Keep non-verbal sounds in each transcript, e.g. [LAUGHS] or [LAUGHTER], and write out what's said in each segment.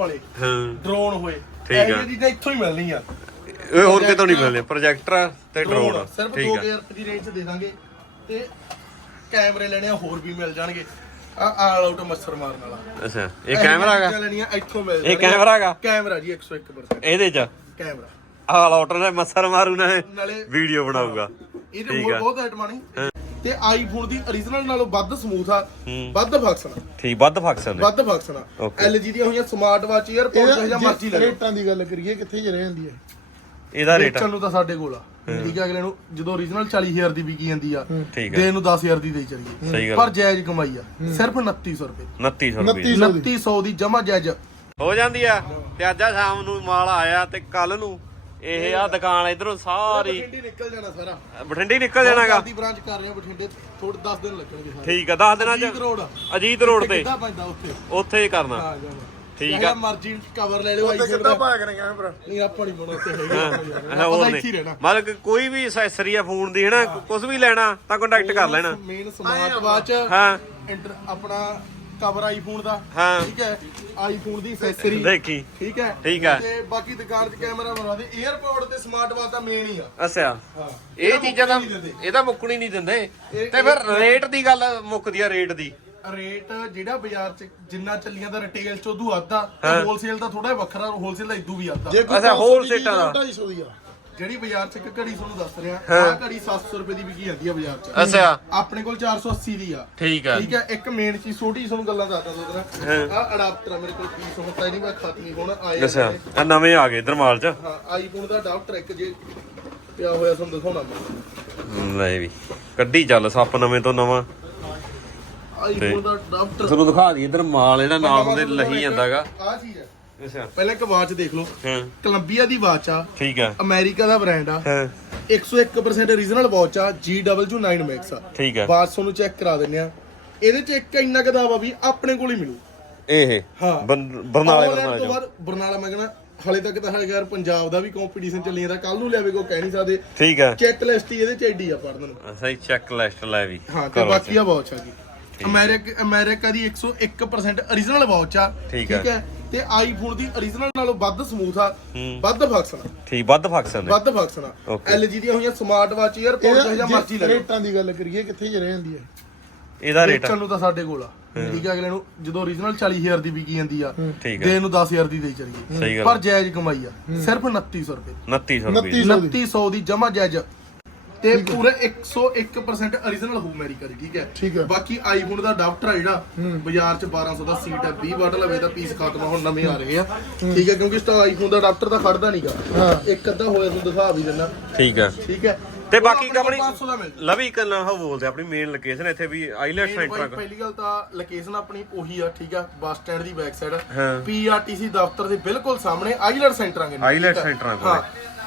ਵਾਲੇ। ਹਾਂ। ਡਰੋਨ ਹੋਏ। ਠੀਕ ਇਹ ਆ। ਚੀਜ਼ਾਂ ਇੱਥੋਂ ਹੀ ਮਿਲਣੀਆਂ ਇਹ ਹੋਰ ਕਿਤੋਂ ਨਹੀਂ ਮਿਲਨੇ ਪ੍ਰੋਜੈਕਟਰ ਤੇ ਡਰੋਨ ਸਿਰਫ ਠੀਕ ਆ। 2000 ਰੁਪਏ ਦੀ ਰੇਂਜ 'ਚ ਦੇ ਦਾਂਗੇ ਤੇ ਕੈਮਰੇ ਲੈਣੇ ਆ ਹੋਰ ਵੀ ਮਿਲ ਜਾਣਗੇ। ਆ ਆਲ ਆਊਟ ਮੱਛਰ ਮਾਰਨ ਵਾਲਾ। ਅੱਛਾ। ਇਹ ਕੈਮਰਾ ਹੈਗਾ? ਲੈਣੀਆਂ ਇੱਥੋਂ ਮਿਲ ਇਹ ਕੈਮਰਾ ਹੈਗਾ? ਕੈਮਰਾ ਜੀ 101% ਇਹਦੇ ਚ? ਕੈਮਰਾ। ਆਲ ਆਊਟਰ ਨੇ ਮੱਸਰ ਮਾਰੂ ਨਾ। ਨਾਲੇ ਵੀਡੀਓ ਬਣਾਊਗਾ। ਇਹਦੇ ਠੀਕ ਹੋਰ ਆ। ਬਹੁਤ ਆਈਟਮਾਂ ਨੇ? ਤੇ ਆਈਫੋਨ ਦੀ origignal ਨਾਲੋਂ ਵੱਧ ਸਮੂਥ ਆ। ਵੱਧ ਫੰਕਸ਼ਨ ਠੀਕ ਵੱਧ ਫੰਕਸ਼ਨ ਵੱਧ ਫੰਕਸ਼ਨ ਆ Okay. LG ਦੀਆਂ ਹੋਈਆਂ ਸਮਾਰਟ ਵਾਚ 에ਅਰਪੋਰਟ ਜਾਂ ਮਰਜ਼ੀ ਲੈ ਲਓ। ਰੇਟਾਂ ਦੀ ਗੱਲ ਕਰੀਏ ਕਿੱਥੇ ਜੇ ਰਹਿ ਜਾਂਦੀ ਹੈ? ਇਹਦਾ ਰੇਟ ਵੇਚਣ ਨੂੰ ਤਾਂ ਸਾਡੇ ਕੋਲ ਆ। ਠੀਕ ਆ ਅਗਲੇ ਨੂੰ ਜਦੋਂ origignal 40000 ਦੀ ਵਿਕੀ ਜਾਂਦੀ ਆ ਠੀਕ ਨੂੰ 10000 ਦੀ ਦੇਈ ਚੱਲੀਏ ਸਹੀ ਗੱਲ ਪਰ ਜਾਇਜ਼ ਕਮਾਈ ਆ। ਸਿਰਫ 2900 ਰੁਪਏ। 2900 ਰੁਪਏ। 2900 ਦੀ। ਜਮਾ ਜਾਇਜ਼। ਹੋ ਜਾਂਦੀ ਆ। ਤੇ ਅੱਜ ਆ ਸ਼ਾਮ ਨੂੰ ਮਾਲ ਆਇਆ ਤੇ ਕੱਲ ਨੂੰ ਇਹ ਆ ਦੁਕਾਨ ਇਧਰੋਂ ਸਾਰੀ। ਬਠਿੰਡੇ ਨਿਕਲ ਜਾਣਾ ਸਾਰਾ। ਬਠਿੰਡੇ ਨਿਕਲ ਜਾਣਾਗਾ ਦੀ ਬ੍ਰਾਂਚ ਕਰ ਰਹੇ ਆ ਬਠਿੰਡੇ ਥੋੜੇ 10 ਦਿਨ ਲੱਗਣਗੇ ਸਾਰੇ। ਠੀਕ ਆ 10 ਦਿਨਾਂ ਅਜੀਤ ਚ ਰੋਡ। ਅਜੀਤ ਰੋਡ ਤੇ। ਕਿੱਦਾਂ ਪੈਂਦਾ ਉੱਥੇ? ਉੱਥੇ ਹੀ ਕਰਨਾ। ਠੀਕ ਆ। ਮਰਜ਼ੀ ਕਵਰ ਲੈ ਲਿਓ ਕਿੱਦਾਂ ਨਹੀਂ ਆਪਾਂ ਨਹੀਂ ਬਣਾ ਉੱਥੇ ਹੈਗਾ। ਹੋਰ ਨਹੀਂ। ਮਤਲਬ ਕੋਈ ਵੀ ਐਕਸੈਸਰੀ ਆ ਫੋਨ ਦੀ ਹੈ। ਨਾ ਕੁਝ ਵੀ ਲੈਣਾ ਤਾਂ ਕੰਟੈਕਟ ਕਰ ਲੈਣਾ। ਮੇਨ ਸਮਾਰਟ ਵਾਚ ਹਾਂ। ਆਪਣਾ ਕਵਰ ਆਈਫੋਨ ਦਾ ਹਾਂ। ਠੀਕ ਹੈ? ਆਈਫੋਨ ਦੀ ਐਕਸੈਸਰੀ ਦੇਖੀ। ਠੀਕ ਹੈ? ਠੀਕ ਹੈ। ਤੇ ਬਾਕੀ ਦੁਕਾਨ 'ਚ ਕੈਮਰਾ ਬਣਾ ਦੇ। 에어ਪੋਰਟ ਤੇ ਸਮਾਰਟ ਵਾਚ ਤਾਂ ਮੇਨ ਹੀ ਆ। ਅੱਛਾ। ਹਾਂ। ਇਹ ਚੀਜ਼ਾਂ ਤਾਂ ਨਹੀਂ ਦਿੰਦੇ। ਇਹ ਤਾਂ ਮੁੱਕਣੀ ਨਹੀਂ ਦਿੰਦੇ। ਤੇ ਫਿਰ ਰੇਟ ਦੀ ਗੱਲ ਮੁੱਕਦੀ ਆ ਰੇਟ ਦੀ। ਰੇਟ ਜਿਹੜਾ ਬਾਜ਼ਾਰ 'ਚ ਜਿੰਨਾ ਚੱਲੀਆਂ ਦਾ ਰਿਟੇਲ 'ਚ ਉਦੋਂ ਅੱਧਾ। ਤੇ ਹੋਲਸੇਲ ਦਾ ਥੋੜਾ ਵੱਖਰਾ ਹੋਲਸੇਲ ਦਾ ਇਦੋਂ ਵੀ ਅੱਧਾ। ਅੱਛਾ, 500 ਹੋਰ ਦੀ ਚੀਜ਼ ਸੀਟਾਂ ਦਾ। 250 ਦੀ ਆ। ਜਿਹੜੀ ਬਾਜ਼ਾਰ 'ਚ ਇੱਕ ਘੜੀ ਤੁਹਾਨੂੰ ਦੱਸ ਰਿਹਾ। ਆ ਘੜੀ 700 ਰੁਪਏ ਦੀ ਵਿਕੀ ਜਾਂਦੀ ਆ ਬਾਜ਼ਾਰ 'ਚ। ਅੱਛਾ। ਆਪਣੇ ਕੋਲ 480 ਦੀ ਆ। ਠੀਕ ਆ। ਠੀਕ ਹੈ ਇੱਕ ਮੇਨ ਚੀਜ਼ ਛੋਟੀ ਤੁਹਾਨੂੰ ਗੱਲਾਂ ਦੱਸਦਾ ਦੋ ਆ ਅਡਾਪਟਰ ਆ ਮੇਰੇ ਕੋਲ ਪੀਸ ਹੁੰਦਾ ਨਹੀਂ ਮੈਂ ਖਤਮ ਹੋਣਾ ਆਏ ਅੱਛਾ। ਆ ਨਵੇਂ ਆ ਗਏ ਇਧਰ ਮਾਲ ਚ। ਹਾਂ ਆਈਫੋਨ ਦਾ ਅਡਾਪਟਰ ਇੱਕ ਜੇ ਪਿਆ ਹੋਇਆ ਤੁਹਾਨੂੰ ਦਿਖਾਉਣਾ ਮੈਂ। ਲੈ ਵੀ। ਕੱਢੀ ਚੱਲ ਸੱਪ ਨਵੇਂ ਤੋਂ ਨਵਾਂ। ਆਈਫੋਨ ਦਾ ਅਡਾਪਟਰ ਤੁਹਾਨੂੰ ਦਿਖਾ ਦੀ ਇਧਰ ਮਾਲ ਇਹਦਾ ਨਾਮ ਦੇ ਲਹੀ ਜਾਂਦਾਗਾ। ਆ ਚੀਜ਼ ਹੈ ਅੱਛਾ। ਪਹਿਲਾਂ ਇੱਕ ਵਾਚ ਦੇਖ ਲਓ। ਹਾਂ। ਕੋਲੰਬੀਆ ਦੀ ਵਾਚ ਆ। ਠੀਕ ਆ। ਅਮਰੀਕਾ ਦਾ ਬ੍ਰਾਂਡ ਆ। ਹਾਂ। 101% origignal ਵਾਚ ਆ GW9 Max ਆ। ਠੀਕ ਆ। ਵਾਚ ਤੁਹਾਨੂੰ ਚੈੱਕ ਕਰਾ ਦਿੰਨੇ ਆ। ਇਹਦੇ ਚ ਇੱਕ ਇੰਨਾ ਕੁ ਦਾਵਾ ਵੀ ਆਪਣੇ ਕੋਲ ਹੀ ਮਿਲੂ। ਇਹ? ਹਾਂ। ਬਰਨਾਲੇ ਬਰਨਾਲੇ ਤੋਂ। ਬਾਅਦ ਬਰਨਾਲਾ ਮੈਂ ਕਹਿੰਦਾ ਹਲੇ ਤੱਕ ਤਾਂ ਯਾਰ ਪੰਜਾਬ ਦਾ ਵੀ ਕੰਪੀਟੀਸ਼ਨ ਚੱਲੀ ਜਾਂਦਾ। ਕੱਲ ਨੂੰ ਲਿਆਵੇ ਕੋ ਕਹਿ ਨਹੀਂ ਸਕਦੇ। ਠੀਕ ਆ। ਚੈੱਕ ਲਿਸਟ ਹੀ ਇਹਦੇ ਚ ਐਡੀ ਆ ਪੜਨ ਨੂੰ। ਅੱਛਾ ਹੀ ਚੈੱਕ ਲਿਸਟ ਲੈ ਵੀ। ਹਾਂ ਤੇ ਬਾਕੀ ਆ ਵਾਚ ਆ ਗਈ ਅਮਰੀਕਾ ਅਮਰੀਕਾ ਦੀ 101% origignal ਵਾਚ ਆ। ਠੀਕ ਆ। ਤੇ ਆਈਫੋਨ ਦੀ origignal ਨਾਲੋਂ ਵੱਧ ਸਮੂਥ ਆ। ਵੱਧ ਫੰਕਸ਼ਨ ਆ। ਠੀਕ ਵੱਧ ਫੰਕਸ਼ਨ ਵੱਧ ਫੰਕਸ਼ਨ ਆ। Okay. LG ਦੀਆਂ ਹੋਈਆਂ ਸਮਾਰਟ ਵਾਚ 에ਅਰਪੋਰਟ ਜਾਂ ਮਰਜ਼ੀ ਲੈ ਲਓ। ਰੇਟਾਂ ਦੀ ਗੱਲ ਕਰੀਏ ਕਿੱਥੇ ਜੇ ਰਹਿ ਜਾਂਦੀ ਹੈ ਇਹਦਾ ਰੇਟ ਵੇਚਣ ਨੂੰ ਤਾਂ ਸਾਡੇ ਕੋਲ ਆ। ਠੀਕ ਹੈ ਅਗਲੇ ਨੂੰ ਜਦੋਂ origignal 40000 ਦੀ ਵਿਕੀ ਜਾਂਦੀ ਆ ਠੀਕ ਦੇ ਆ ਨੂੰ 10000 ਦੀ ਦੇਈ ਚੱਲੀਏ ਸਹੀ ਗੱਲ ਪਰ ਜਾਇਜ਼ ਕਮਾਈ ਆ। ਸਿਰਫ 2900 ਰੁਪਏ। 2900 ਰੁਪਏ। 2900 2900 ਦੀ। ਜਮਾ ਜਾਇਜ਼ ਤੇ ਪੂਰੇ 101% origignal ਹੋ ਅਮਰੀਕਾ ਦੀ ਠੀਕ ਹੈ। ਠੀਕ ਹੈ। ਬਾਕੀ ਆਈਫੋਨ ਦਾ ਅਡਾਪਟਰ ਆ ਜਿਹੜਾ ਬਾਜ਼ਾਰ ਚ 1200 ਦਾ ਸੀਟ ਹੈ 20 ਵਾਟ ਲਵੇ ਦਾ ਪੀਸ ਖਤਮ ਆ, ਹੁਣ ਨਵੇਂ ਆ ਰਹੇ ਆ। ਠੀਕ ਹੈ ਕਿਉਂਕਿ ਸਟਾ ਆਈਫੋਨ ਦਾ ਅਡਾਪਟਰ ਤਾਂ ਖੜਦਾ ਨਹੀਂਗਾ। ਇੱਕ ਅੱਧਾ ਹੋਇਆ ਤੁਹਾਨੂੰ ਦਿਖਾ ਵੀ ਦਿੰਦਾ। ਠੀਕ ਆ ਠੀਕ ਹੈ। ਤੇ ਉਹ ਬਾਕੀ ਆਪਣੇ ਕੋਲ ਆਪਣੀ 500 ਦਾ ਮਿਲ ਜੂ। ਲਵੀ ਕੰਨਾ ਹੋ ਬੋਲਦੇ ਆਪਣੀ ਮੇਨ ਲੋਕੇਸ਼ਨ ਇੱਥੇ ਵੀ ਆਈਲੈਟ ਮੇਨ ਭਾਈ ਸੈਂਟਰ ਪਹਿਲੀ ਗੱਲ ਤਾਂ ਲੋਕੇਸ਼ਨ ਆਪਣੀ ਉਹੀ ਆ ਠੀਕ ਆ ਬੱਸ ਸਟੈਂਡ ਦੀ ਬੈਕ ਸਾਈਡ ਹਾਂ। ਪੀਆਰਟੀਸੀ ਦਫ਼ਤਰ ਦੇ ਬਿਲਕੁਲ ਸਾਹਮਣੇ ਆਈਲੈਟ ਸੈਂਟਰ ਆਂਗੇ ਆਈਲੈਟ ਸੈਂਟਰਾਂ ਕੋਲ।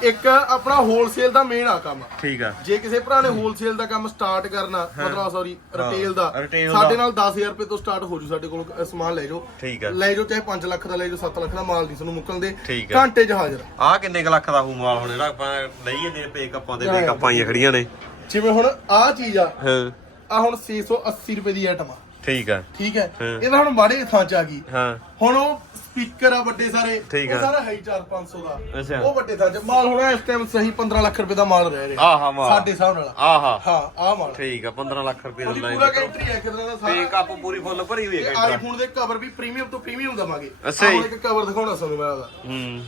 ਇੱਕ ਆਪਣਾ ਹੋਲਸੇਲ ਦਾ ਮੇਨ ਆ ਕੰਮ। ਠੀਕ ਆ। ਜੇ ਕਿਸੇ ਭਰਾ ਨੇ ਹੋਲਸੇਲ ਦਾ ਕੰਮ ਸਟਾਰਟ ਕਰਨਾ ਮਤਲਬ ਸੌਰੀ ਰਿਟੇਲ ਦਾ retail ਸਾਡੇ। ਨਾਲ 10000 ਰੁਪਏ ਤੋਂ ਸਟਾਰਟ ਹੋ ਜੂ ਸਾਡੇ ਕੋਲ ਅ, ਸਮਾਨ ਲੈ ਜਾਓ। ਠੀਕ ਆ। ਲੈ ਜਾਓ ਚਾਹੇ 5 ਲੱਖ ਦਾ ਲੈ ਜਾਓ 7 ਲੱਖ ਦਾ ਮਾਲ ਨਹੀਂ ਤੁਹਾਨੂੰ ਮੁੱਕਣ ਦੇ। ਠੀਕ ਆ। ਘੰਟੇ 'ਚ ਹਾਜ਼ਰ। ਆਹ ਕਿੰਨੇ ਕੁ ਲੱਖ ਦਾ ਹੂ ਮਾਲ ਹੁਣ ਜਿਹੜਾ ਆਪਾਂ ਲਈਏ ਦੇ ਪੇ ਕੱਪਾਂ ਦੇ ਪੇ ਕੱਪਾਂ ਹੀ ਖੜੀਆਂ ਨੇ। ਜਿਵੇਂ ਹੁਣ ਆਹ ਚੀਜ਼ ਆ ਹਾਂ। ਆ ਹੁਣ 680 ਰੁਪਏ ਦੀ ਆਈਟਮ ਆ। ਠੀਕ ਆ। ਠੀਕ ਹੈ। ਹਾਂ। ਇਹਦਾ ਹੁਣ ਮਾੜੇ ਥਾਂ 'ਚ ਆ ਗਈ। ਹਾਂ। ਹੁਣ ਉਹ ਸਪੀਕਰ ਆ ਵੱਡੇ ਸਾਰੇ ਠੀਕ ਉਹ ਆ। ਸਾਰਾ ਹੈ ਹੀ 4-500 ਦਾ। ਅੱਛਾ। ਉਹ ਵੱਡੇ 'ਚ ਮਾਲ ਹੁਣ ਇਸ ਟਾਈਮ ਸਹੀ 15 ਲੱਖ ਰੁਪਏ ਦਾ ਮਾਲ ਰਹਿ ਰਿਹਾ। ਆਹਾ ਮਾਲ। ਸਾਡੇ ਹਿਸਾਬ ਨਾਲ। ਆਹਾ। ਹਾਂ ਆਹ ਮਾਲ। ਠੀਕ ਆ 15 ਲੱਖ ਰੁਪਏ ਦਾ ਉਹਦੀ ਲਾਈਨ ਪੂਰਾ ਕੈਂਟਰੀ ਹੈ ਕਿਦਾਂ ਦਾ ਸਾਰਾ। ਕੱਪ ਪੂਰੀ ਫੁੱਲ ਭਰੀ ਹੋਈ ਹੈ ਤੇ ਕੈਂਟਰ ਆਈਫੋਨ ਦੇ ਕਵਰ ਵੀ ਪ੍ਰੀਮੀਅਮ ਤੋਂ ਪ੍ਰੀਮੀਅਮ ਦਵਾਂਗੇ। ਅੱਛਾ ਆਹ ਜੀ। ਹੁਣ ਇੱਕ ਕਵਰ ਦਿਖਾਉਣਾ ਤੁਹਾਨੂੰ ਮੈਂ ਉਹਦਾ। ਹੂੰ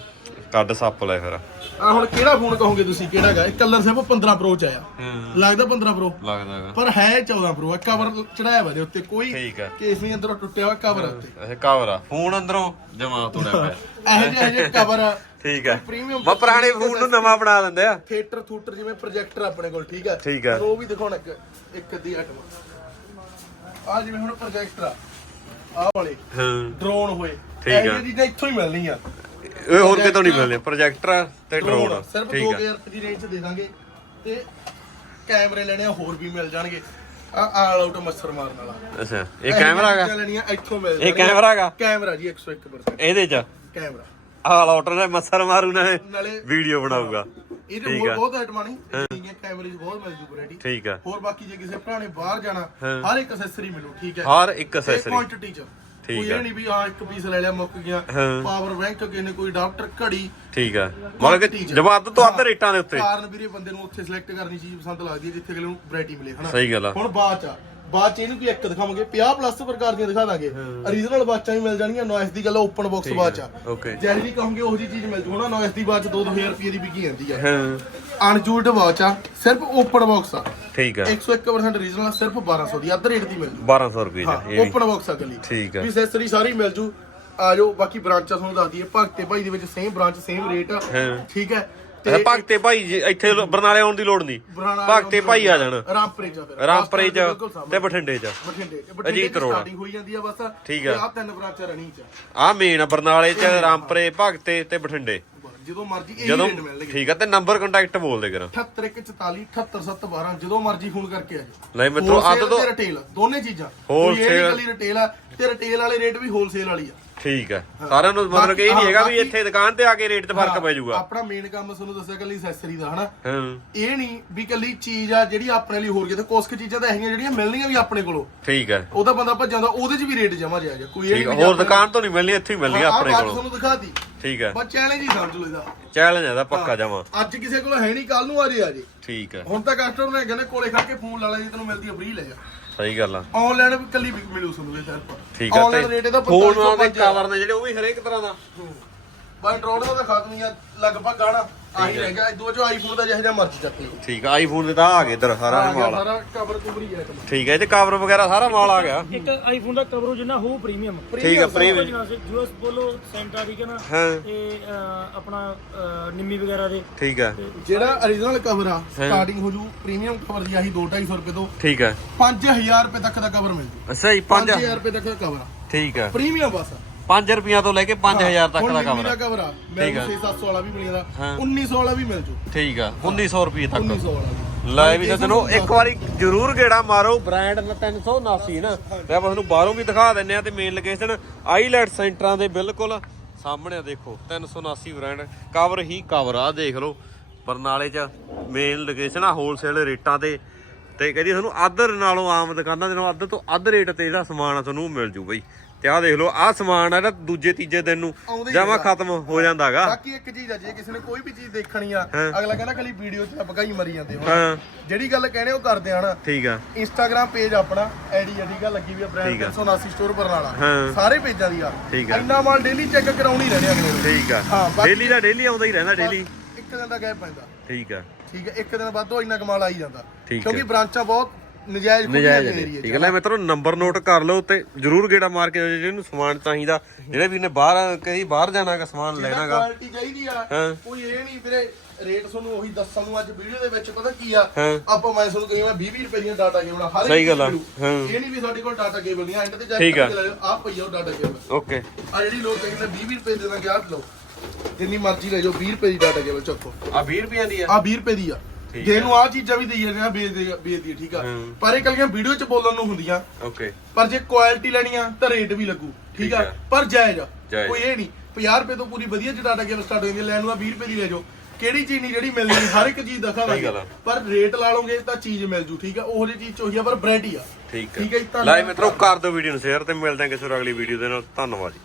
ਕੱਢ ਸੱਪ ਲੈ ਫਿਰ। ਆ ਹੁਣ ਕਿਹੜਾ ਫੋਨ ਕਹੋਗੇ ਤੁਸੀਂ ਕਿਹੜਾ ਹੈਗਾ ਇਹ ਕਲਰ ਸਿਰਫ 15 ਪ੍ਰੋ ਚ ਆਇਆ। ਹੂੰ। ਲੱਗਦਾ 15 ਪ੍ਰੋ ਲੱਗਦਾ ਹੈਗਾ। ਪਰ ਹੈ 14 ਪ੍ਰੋ ਹੈ ਕਵਰ ਚੜਾਇਆ ਵਾ ਦੇ ਉੱਤੇ। ਕੋਈ ਠੀਕ ਆ। ਕੇਸ ਨਹੀਂ ਅੰਦਰੋਂ ਟੁੱਟਿਆ ਹੋਇਆ ਕਵਰ ਉੱਤੇ। ਇਹ ਕਵਰ ਆ। ਫੋਨ ਅੰਦਰੋਂ ਜਮਾ ਤੋੜਿਆ ਪਿਆ [LAUGHS] ਇਹੋ ਜਿਹੇ ਇਹੋ ਕਵਰ ਠੀਕ ਹੈ ਪ੍ਰੀਮੀਅਮ ਮੈਂ ਪੁਰਾਣੇ ਫੋਨ ਨੂੰ ਨਵਾਂ ਬਣਾ ਦਿੰਦੇ ਆ। ਥੀਏਟਰ ਥੂਟਰ ਜਿਵੇਂ ਪ੍ਰੋਜੈਕਟਰ ਆਪਣੇ ਕੋਲ ਠੀਕ ਹੈ ਠੀਕ ਹੈ। ਉਹ ਵੀ ਦਿਖਾਉਣਾ ਇੱਕ ਇੱਕ ਅੱਧੀ ਆਈਟਮ ਆ ਜਿਵੇਂ ਹੁਣ ਪ੍ਰੋਜੈਕਟਰ ਆ ਆਹ ਵਾਲੇ। ਹਾਂ। ਡਰੋਨ ਹੋਏ। ਠੀਕ ਇਹੋ ਆ। ਜਿਹੀਆਂ ਚੀਜ਼ਾਂ ਇੱਥੋਂ ਹੀ ਮਿਲਣੀਆਂ। ਇਹ ਹੋਰ ਕਿਤੋਂ ਨਹੀਂ ਮਿਲਨੇ ਪ੍ਰੋਜੈਕਟਰ ਤੇ ਡਰੋਨ ਸਿਰਫ ਠੀਕ 2000 ਆ ਰੁਪਏ ਦੀ ਰੇਂਜ 'ਚ ਦੇ ਦਾਂਗੇ ਤੇ ਕੈਮਰੇ ਲੈਣੇ ਆ ਹੋਰ ਵੀ ਮਿਲ ਜਾਣਗੇ। ਆ ਆਲ ਆਊਟ ਮੱਛਰ ਮਾਰਨ ਵਾਲਾ। ਅੱਛਾ ਇਹ ਕੈਮਰਾ ਹੈਗਾ? ਚੀਜ਼ਾਂ ਲੈਣੀਆਂ ਇੱਥੋਂ ਮਿਲ ਇਹ। ਕੈਮਰਾ ਹੈਗਾ? ਕੈਮਰਾ ਜੀ 101% ਇਹਦੇ ਚ? ਕੈਮਰਾ। ਆਲ ਆਊਟਰ ਨੇ ਮੱਸਰ ਮਾਰੂ ਨਾ। ਵੀਡੀਓ ਬਣਾਊਗਾ। ਇਹਦੇ ਠੀਕ ਹੋਰ। ਬਹੁਤ ਆਈਟਮਾਂ ਨੇ? ਜਿਹੜੀਆਂ ਕੈਮਰੇ 'ਚ ਬਹੁਤ ਮਿਲ ਜੂ ਵੈਰਾਈਟੀ ਠੀਕ ਆ। ਹੋਰ ਬਾਕੀ ਜੇ ਕਿਸੇ ਭਰਾ ਨੇ ਬਾਹਰ ਜਾਣਾ। ਹਰ ਇੱਕ ਅਸੈਸਰੀ ਮਿਲੂ ਠੀਕ ਹੈ। ਹਰ ਇੱਕ ਇਹ ਅਸੈਸਰੀ ਕੁਆਂਟੀਟੀ 'ਚ। ਕੋਈ। ਇਹ ਨਹੀਂ ਵੀ ਆ ਇੱਕ ਪੀਸ ਲੈ ਲਿਆ ਮੁੱਕ ਗਿਆ। ਪਾਵਰ ਬੈਂਕ ਕਿਸੇ ਨੇ ਕੋਈ ਡਾਕਟਰ ਘੜੀ। ਠੀਕ ਆ। ਮਤਲਬ ਕਿ ਅੱਧ ਤੋਂ ਅੱਧ ਰੇਟਾਂ ਦੇ ਉੱਤੇ। ਕਾਰਨ ਵੀਰੇ ਬੰਦੇ ਨੂੰ ਉੱਥੇ ਸਿਲੈਕਟ ਕਰਨੀ ਚੀਜ਼ ਪਸੰਦ ਲੱਗਦੀ ਹੈ ਜਿੱਥੇ ਅਗਲੇ ਨੂੰ ਵੈਰਾਈਟੀ ਮਿਲੇ ਹਨਾ। ਸਹੀ ਗੱਲ ਆ। ਹੁਣ ਬਾਅਦ ਚ। ਬਾਅਦ ਚ ਇਹਨੂੰ ਕੀ ਇੱਕ ਦਿਖਾਵਾਂਗੇ 50 ਪਲੱਸ ਪ੍ਰਕਾਰ ਦੀਆਂ ਦਿਖਾ ਦਾਂਗੇ। ਓਰੀਜਨਲ ਬਾਚਾਂ ਵੀ ਮਿਲ ਜਾਣਗੀਆਂ ਨੋਇਸ ਦੀ ਗੱਲ ਓਪਨ ਬਾਕਸ ਬਾਚ। ਆ ਜਿਹੋ ਜੀ ਕਹੋਗੇ ਉਹੋ ਜੀ ਚੀਜ਼ ਮਿਲ ਜੂ ਹੁਣ ਨੋਇਸ ਦੀ ਬਾਚ 2000 ਰੁਪਏ ਦੀ ਵਿਕੀ ਜਾਂਦੀ ਆ। ਹਾਂ। ਅਨਜੂਡ ਵਾਚ ਆ ਸਿਰਫ ਓਪਨ ਬਾਕਸ ਆ। ਠੀਕ ਆ। 101% ਓਰੀਜਨਲ ਸਿਰਫ 1200 ਦੀ ਅੱਧ ਰੇਟ ਦੀ ਮਿਲ ਜੂ। 1200 ਰੁਪਏ ਹਾਂ ਇਹ ਵੀ। ਓਪਨ ਬਾਕਸ ਆ ਗੱਲੀ। ਠੀਕ ਆ। ਵੀ ਐਕਸੈਸਰੀ ਸਾਰੀ ਮਿਲ ਜੂ। ਆ ਜਾਓ ਬਾਕੀ ਬ੍ਰਾਂਚਾਂ ਤੁਹਾਨੂੰ ਦੱਸ ਦਈਏ ਭਗਤੇ ਭਾਈ ਦੇ ਵਿੱਚ ਸੇਮ ਬ੍ਰਾਂਚ ਸੇਮ ਰੇਟ ਆ। ਹਾਂ। ਠੀਕ ਹੈ ਤੇ ਭਗਤੇ ਭਾਈ ਜੀ ਇੱਥੇ ਬਰਨਾਲੇ ਆਉਣ ਦੀ ਲੋੜ ਨਹੀਂ। ਭਗਤੇ ਭਾਈ ਆ ਜਾਣ। ਰਾਮਪੁਰੇ ਚ ਆ ਫਿਰ। ਰਾਮਪੁਰੇ ਚ ਬਿਲਕੁਲ ਸਾਹਮਣੇ। ਤੇ ਬਠਿੰਡੇ ਚ ਬਠਿੰਡੇ ਤੇ। ਅਜੀਤ ਰੋਡ। ਸਟਾਰਟਿੰਗ ਹੋਈ ਜਾਂਦੀ ਆ ਬਸ। ਠੀਕ ਆ। ਆ ਤਿੰਨ ਬ੍ਰਾਂਚਾਂ ਰਣੀ ਚ ਆ। ਮੇਨ ਆ ਬਰਨਾਲੇ ਚ ਰਾਮਪੁਰੇ ਭਗਤੇ ਤੇ ਬਠਿੰਡੇ। ਜਦੋਂ ਮਰਜ਼ੀ ਇਹ ਜਦੋਂ ਰੇਟ ਠੀਕ ਆ ਤੇ ਨੰਬਰ ਕੰਟੈਕਟ ਬੋਲ ਦੇ ਕਰਾਂ। 7844 78712 ਜਦੋਂ ਮਰਜ਼ੀ ਫੋਨ ਕਰਕੇ ਆ ਜਾਓ। ਲੈ ਮਿੱਤਰੋ ਅੱਧ Wholesale ਤੋਂ ਤੇ ਰਿਟੇਲ ਦੋਨੇ ਚੀਜ਼ਾਂ। ਕੋਈ ਇਹ Wholesale- ਨਹੀਂ ਕੱਲੀ ਰਿਟੇਲ ਆ ਤੇ ਰਿਟੇਲ ਵਾਲੇ ਰੇਟ ਵੀ ਹੋਲਸੇਲ ਵਾਲੀ ਆ। ਠੀਕ ਆ ਸਾਰਿਆਂ ਨੂੰ ਮਤਲਬ ਕਿ ਇਹ ਨਹੀਂ ਹੈਗਾ ਵੀ ਇੱਥੇ ਦੁਕਾਨ ਤੇ ਆ ਕੇ ਰੇਟ ਤੇ ਫ਼ਰਕ ਪੈ ਜਾਊਗਾ। ਆਪਣਾ ਮੇਨ ਕੰਮ ਤੁਹਾਨੂੰ ਦੱਸਿਆ ਕੱਲੀ ਐਕਸੈਸਰੀ ਦਾ ਹਨਾ? ਹਾਂ। ਇਹ ਨਹੀਂ ਵੀ ਕੱਲੀ ਚੀਜ਼ ਆ ਜਿਹੜੀ ਆਪਣੇ ਲਈ ਹੋਰ ਕਿਤੇ ਕੁਛ ਕੁ ਚੀਜ਼ਾਂ ਤਾਂ ਹੈਗੀਆਂ ਜਿਹੜੀਆਂ ਮਿਲਣੀਆਂ ਵੀ ਆਪਣੇ ਕੋਲੋਂ। ਠੀਕ ਆ ਉਹਦਾ ਬੰਦਾ ਭੱਜਾਂਦਾ ਉਹਦੇ 'ਚ ਵੀ ਰੇਟ ਜਮਾ ਜਿਆ ਜਾ ਕੋਈ ਇਹ ਠੀਕ ਨਹੀਂ ਹੋਰ ਦੁਕਾਨ ਤੋਂ ਨਹੀਂ ਮਿਲਣੀ ਇੱਥੇ ਹੀ ਮਿਲਣੀ ਆਪਣੇ ਕੋਲੋਂ। ਤੁਹਾਨੂੰ ਦਿਖਾਤੀ ਠੀਕ ਆ ਬਸ ਚੈਲੰਜ ਹੀ ਸਮਝ ਲਓ ਇਹਦਾ। ਚੈਲੰਜ ਇਹਦਾ ਪੱਕਾ ਜਾਵਾਂ ਅੱਜ ਕਿਸੇ ਕੋਲ ਹੈ ਨਹੀਂ ਕੱਲ ਨੂੰ ਆ ਜੇ ਆ ਜੇ। ਠੀਕ ਆ ਹੁਣ ਤਾਂ ਕਸਟਮਰ ਨੇ ਕਹਿੰਦੇ ਕੋਲੇ ਖੜ ਕੇ ਫੋਨ ਲਾ ਲੈ ਜੇ ਤੈਨੂੰ ਮਿਲਦੀ ਆ ਫ੍ਰੀ ਲੈ ਜਾ ਸਹੀ ਗੱਲ ਆ। ਆਨਲਾਈਨ ਵੀ ਕੱਲੀ ਵੀ ਮਿਲੂ ਤੁਹਾਨੂੰ ਇਹ ਸਿਰਫ ਠੀਕ ਆ ਆਨਲਾਈਨ ਰੇਟ ਇਹਦਾ ਫੋਨ 4500 ਦੇ ਕਵਰ ਨੇ ਜਿਹੜੇ ਉਹ ਵੀ ਹਰੇਕ ਤਰ੍ਹਾਂ ਦਾ। ਬਾਈ ਡਰੋਡ ਦਾ ਤਾਂ ਖਤਮ ਹੀ ਆ ਲਗਭਗ ਗਾਣਾ। ਆਹੀ ਰਹਿ ਗਿਆ ਦੋ ਜੋ ਆਈਫੋਨ ਦਾ ਜਿਹੋ ਜਿਹਾ ਮਰਜ਼ੀ ਚੱਕੇ ਠੀਕ ਆ ਆਈਫੋਨ ਦੇ ਤਾਂ ਆ ਗਏ ਇੱਧਰ ਸਾਰਾ ਮਾਲ ਸਾਰਾ ਕਵਰ ਕੁਵਰੀ ਹੈ ਕੰਮ ਠੀਕ ਹੈ ਇਹ ਤੇ ਕਵਰ ਵਗੈਰਾ ਸਾਰਾ ਮਾਲ ਆ ਗਿਆ। ਇੱਕ ਆਈਫੋਨ ਦਾ ਕਵਰ ਜਿੰਨਾ ਹੋ ਪ੍ਰੀਮੀਅਮ ਠੀਕ ਆ ਪ੍ਰੀਮੀਅਮ ਯੂਐਸ ਬੋਲੋ ਸੈਂਟਾ ਠੀਕ ਹੈ ਨਾ? ਹਾਂ। ਤੇ ਅਹ, ਆਪਣਾ ਅਹ, ਨਿੰਮੀ ਵਗੈਰਾ ਦੇ। ਠੀਕ ਆ। ਜਿਹੜਾ origignal ਕਵਰ ਆ ਸਟਾਰਟਿੰਗ ਹੋ ਜੂ ਪ੍ਰੀਮੀਅਮ ਕਵਰ ਦੀ ਆਹੀ 2-250 ਰੁਪਏ ਤੋਂ ਠੀਕ ਆ। 5000 ਰੁਪਏ ਤੱਕ ਦਾ ਕਵਰ ਮਿਲ ਜੂ। ਅੱਛਾ ਜੀ 5 5000 ਰੁਪਏ ਤੱਕ ਦਾ ਕਵਰ ਆ। ਠੀਕ ਆ। ਪ੍ਰੀਮੀਅਮ ਬਸ 5 ਰੁਪਈਆ ਤੋਂ ਲੈ ਕੇ 5000 ਤੱਕ ਦਾ ਠੀਕ ਮੈਨੂੰ ਆ। 6-700 ਵਾਲਾ ਵੀ ਮਿਲ ਜਾਂਦਾ ਹਾਂ। 1900 ਵਾਲਾ ਵੀ ਮਿਲ ਜੂ। ਠੀਕ ਆ 1900 ਰੁਪਏ ਤੱਕ। 1900 ਵਾਲਾ ਲੈ ਵੀ ਜਦਨੋਂ ਇੱਕ ਵਾਰੀ ਜ਼ਰੂਰ ਗੇੜਾ ਮਾਰੋ ਬ੍ਰਾਂਡ 379 ਨਾ। ਆਪਾਂ ਤੁਹਾਨੂੰ ਬਾਹਰੋਂ ਵੀ ਦਿਖਾ ਦਿੰਨੇ ਆ ਤੇ ਮੇਨ ਲੋਕੇਸ਼ਨ ਆਈਲੈਟ ਸੈਂਟਰਾਂ ਦੇ ਬਿਲਕੁਲ ਸਾਹਮਣੇ ਆ ਦੇਖੋ 379 ਬ੍ਰਾਂਡ ਕਵਰ ਹੀ ਕਵਰ ਆ ਦੇਖ ਲਓ। ਬਰਨਾਲੇ ਚ ਮੇਨ ਲੋਕੇਸ਼ਨ ਆ ਹੋਲਸੇਲ ਰੇਟਾਂ ਤੇ। ਤੇ ਕਹਿੰਦੀ ਤੁਹਾਨੂੰ ਅੱਧ ਨਾਲੋਂ ਆਮ ਦੁਕਾਨਾਂ ਦੇ ਨਾਲੋਂ ਅੱਧ ਤੋਂ ਅੱਧ ਰੇਟ ਤੇ ਜਿਹੜਾ ਸਮਾਨ ਆ ਤੁਹਾਨੂੰ ਮਿਲ ਜੂ ਬਈ। ਤੇ ਆਹ ਦੇਖ ਲਓ ਆਹ ਸਮਾਨ ਆ ਜਿਹੜਾ ਦੂਜੇ ਤੀਜੇ ਦਿਨ ਨੂੰ ਆਉਂਦਾ ਹੀ ਜਮਾ ਹੈਗਾ। ਖਤਮ ਹੋ ਜਾਂਦਾਗਾ। ਬਾਕੀ ਇੱਕ ਚੀਜ਼ ਆ ਜੇ ਕਿਸੇ ਨੇ ਕੋਈ ਵੀ ਚੀਜ਼ ਦੇਖਣੀ ਆ ਹਾਂ। ਅਗਲਾ ਕਹਿੰਦਾ ਖਾਲੀ ਵੀਡੀਓ 'ਚ ਬਗਾਈ ਮਰੀ ਜਾਂਦੇ ਹੋ ਹਾਂ। ਜਿਹੜੀ ਗੱਲ ਕਹਿਣੇ ਉਹ ਕਰਦੇ ਆ ਨਾ। ਠੀਕ ਆ। ਇੰਸਟਾਗ੍ਰam ਪੇਜ ਆਪਣਾ ਆ ਠੀਕ ਆ ਲੱਗੀ ਵੀ ਆ ਬ੍ਰਾਂਡ ਠੀਕ ਆ। 379 ਸਟੋਰ ਬਰਨਾਲਾ ਹਾਂ। ਸਾਰੇ ਪੇਜਾਂ ਦੀ ਆ। ਠੀਕ ਆ। ਇੰਨਾ ਮਾਲ ਡੇਲੀ ਚੈੱਕ ਕਰਾਉਣੀ ਰਹਿਣੇ ਅਗਲੇ ਨੂੰ ਠੀਕ ਆ। ਹਾਂ, ਬਾਕੀ- ਡੇਲੀ ਦਾ ਡੇਲੀ ਆਉਂਦਾ ਹੀ ਰਹਿੰਦਾ ਡੇਲੀ ਇੱਕ ਦਿਨ ਦਾ ਗੈਪ ਪੈਂਦਾ। ਠੀਕ ਆ। ਠੀਕ ਹੈ ਇੱਕ ਦਿਨ ਬਾਅਦ ਉਹ ਇੰਨਾ ਕਮਾਲ ਆਈ ਜਾਂਦਾ। ਠੀਕ ਕਿਉਂਕਿ ਹੈ। ਬ੍ਰਾਂਚਾਂ ਬਹੁਤ ਨਜਾਇਜ਼ ਨਜਾਇਜ਼ ਨੇ ਠੀਕ ਹੈ ਲੈ ਮਿੱਤਰੋ ਨੰਬਰ ਨੋਟ ਕਰ ਲਓ ਤੇ ਜਰੂਰ ਗੇੜਾ ਮਾਰ ਕੇ ਆਇਓ ਜਿਹਨੂੰ ਸਮਾਨ ਚਾਹੀਦਾ ਜਿਹੜੇ ਵੀ ਨੇ ਬਾਹਰ ਕਈ ਬਾਹਰ ਜਾਣਾਗਾ ਸਮਾਨ ਲੈਣਾਗਾ ਕੁਆਲਿਟੀ ਚਾਹੀਦੀ ਆ। ਕੋਈ ਇਹ ਨਹੀਂ ਵੀਰੇ ਰੇਟ ਤੁਹਾਨੂੰ ਉਹੀ ਦੱਸਣ ਨੂੰ ਅੱਜ ਵੀਡੀਓ ਦੇ ਵਿੱਚ ਪਤਾ ਕੀ ਆ। ਆਪਾਂ ਮੈਂ ਤੁਹਾਨੂੰ ਕਹੀ ਮੈਂ 20 20 ਰੁਪਏ ਦੀਆਂ ਡਾਟਾ ਕੇਬਲ ਹਰ ਇੱਕ ਸਹੀ ਗੱਲ ਆ। ਮਿਲੂ। ਹਾਂ। ਇਹ ਨਹੀਂ ਵੀ ਸਾਡੇ ਕੋਲ ਡਾਟਾ ਕੇਬਲ ਨਹੀਂ ਐਂਡ ਤੇ ਜਾ ਠੀਕ ਆ। ਆ ਪਈ ਆ ਉਹ ਡਾਟਾ ਕੇਬਲ ਓਕੇ ਆ ਜਿਹੜੀ ਲੋਕ ਕਹਿੰਦੇ 20 20 ਰੁਪਏ ਦੇ ਦਾਂਗੇ ਆਹ ਲਓ ਜਿੰਨੀ ਮਰਜ਼ੀ ਲੈ ਜਾਓ 20 ਰੁਪਏ ਦੀ ਡਾਟਾ ਕੇਬਲ ਚੱਕੋ ਆ 20 ਰੁਪਈਆਂ ਦੀ ਆ ਆ 20 ਰੁਪਏ ਦੀ ਆ ਜੇ ਨੂੰ ਆ ਚੀਜ਼ਾਂ ਵੀ ਦੇਈ ਜਾਂਦੇ ਆ ਵੇਚ ਦੇ ਵੇਚ ਦੀ ਠੀਕ ਆ। ਪਰ ਇਹ ਕੱਲੀਆਂ ਵੀਡੀਓ 'ਚ ਬੋਲਣ ਨੂੰ ਹੁੰਦੀਆਂ। ਓਕੇ ਪਰ ਜੇ ਕੁਆਲਿਟੀ ਲੈਣੀ ਆ ਤਾਂ ਰੇਟ ਵੀ ਲੱਗੂ ਠੀਕ ਠੀਕ ਆ? ਆ। ਪਰ ਜਾਇਜ਼ ਆ। ਜਾਇਜ਼। ਕੋਈ ਇਹ ਨਹੀਂ 50 ਰੁਪਏ ਤੋਂ ਪੂਰੀ ਵਧੀਆ ਡਾਟਾ ਕੇਬਲ ਸਟਾਰਟ ਹੋ ਜਾਂਦੀ ਹੈ ਲੈਣ ਨੂੰ ਆ 20 ਰੁਪਏ ਦੀ ਲੈ ਜਾਓ। ਕਿਹੜੀ ਚੀਜ਼ ਨਹੀਂ ਜਿਹੜੀ ਨਹੀਂ, ਹਰ ਇੱਕ ਚੀਜ਼ ਸਹੀ ਦਿਖਾਵਾਂਗੇ ਗੱਲ ਆ। ਪਰ ਰੇਟ ਲਾ ਲਓਗੇ ਤਾਂ ਚੀਜ਼ ਮਿਲ ਜੂ ਠੀਕ ਆ? ਉਹੋ ਜਿਹੀ ਚੀਜ਼ ਚੋਹੀ ਆ ਪਰ ਬ੍ਰਾਂਡ ਹੀ ਆ। ਠੀਕ ਠੀਕ ਹੈ ਜੀ, ਹੈ ਧੰਨਵਾਦ। ਲੈ ਮਿੱਤਰੋ ਕਰ ਦਿਓ ਵੀਡੀਓ ਨੂੰ ਸ਼ੇਅਰ ਤੇ ਮਿਲਦੇ ਹਾਂ ਕਿਸੇ ਹੋਰ ਅਗਲੀ ਵੀਡੀਓ ਦੇ ਨਾਲ। ਧੰਨਵਾਦ ਜੀ।